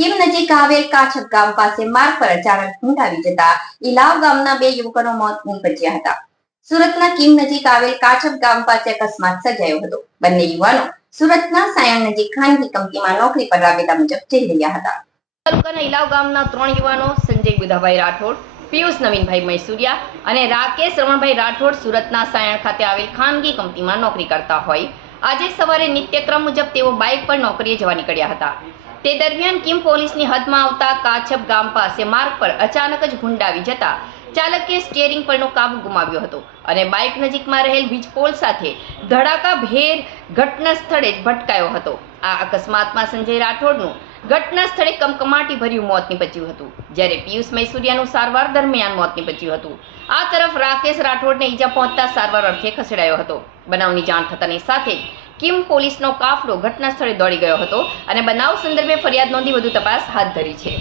કીમ નજીક આવેલ કાછપ ગામ પાસે માર્ગ પર અચાનક ઊંટ આવી જતા ઇલાવ ગામના બે યુવકોનો મોત નીપજ્યા હતા. સુરતના કીમ નજીક આવેલ કાછપ ગામ પાસે અકસ્માત સર્જાયો હતો. બંને યુવાનો સુરતના સાયણ નજીક ખાનગી કંપનીમાં નોકરી પર રાબેતા મુજબ જઈ રહ્યા હતા. તાલુકાના ઇલાવ ગામના ત્રણ યુવાનો સંજય બુધાભાઈ રાઠોડ, પિયુષ નવીનભાઈ મૈસુરિયા અને રાકેશ રમણભાઈ રાઠોડ સુરતના સાયણ ખાતે આવેલ ખાનગી કંપનીમાં નોકરી કરતા હોય. આજે સવારે નિત્યક્રમ મુજબ તેઓ બાઇક પર નોકરીએ જવા નીકળ્યા હતા. તે દરમિયાન કિમ પોલીસની હદમાં આવતા કાછપ ગામ પાસે માર્ગ પર અચાનક જ હુંડાવી જતા ચાલકે સ્ટિયરિંગ પરનો કાબુ ગુમાવ્યો હતો અને બાઇક નજીકમાં રહેલ વીજપોલ સાથે ધડાકા ભેર ઘટના સ્થળે જ ભટકાયો હતો. આ અકસ્માતમાં સંજય રાઠોડનું ઘટના સ્થળે કમકમાટી ભર્યું મોત નીપજ્યું હતું, જ્યારે પિયુષ મૈસુરિયાનું સારવાર દરમિયાન મોત નીપજ્યું હતું. આ તરફ રાકેશ રાઠોડને ઈજા પહોંચતા સારવાર અર્થે ખસેડાયો હતો. બનાવની જાણ થતાની સાથે જ કિમ પોલીસનો કાફલો ઘટના સ્થળે દોડી ગયો હતો અને બનાવ સંદર્ભે ફરિયાદ નોંધી વધુ તપાસ હાથ ધરી છે.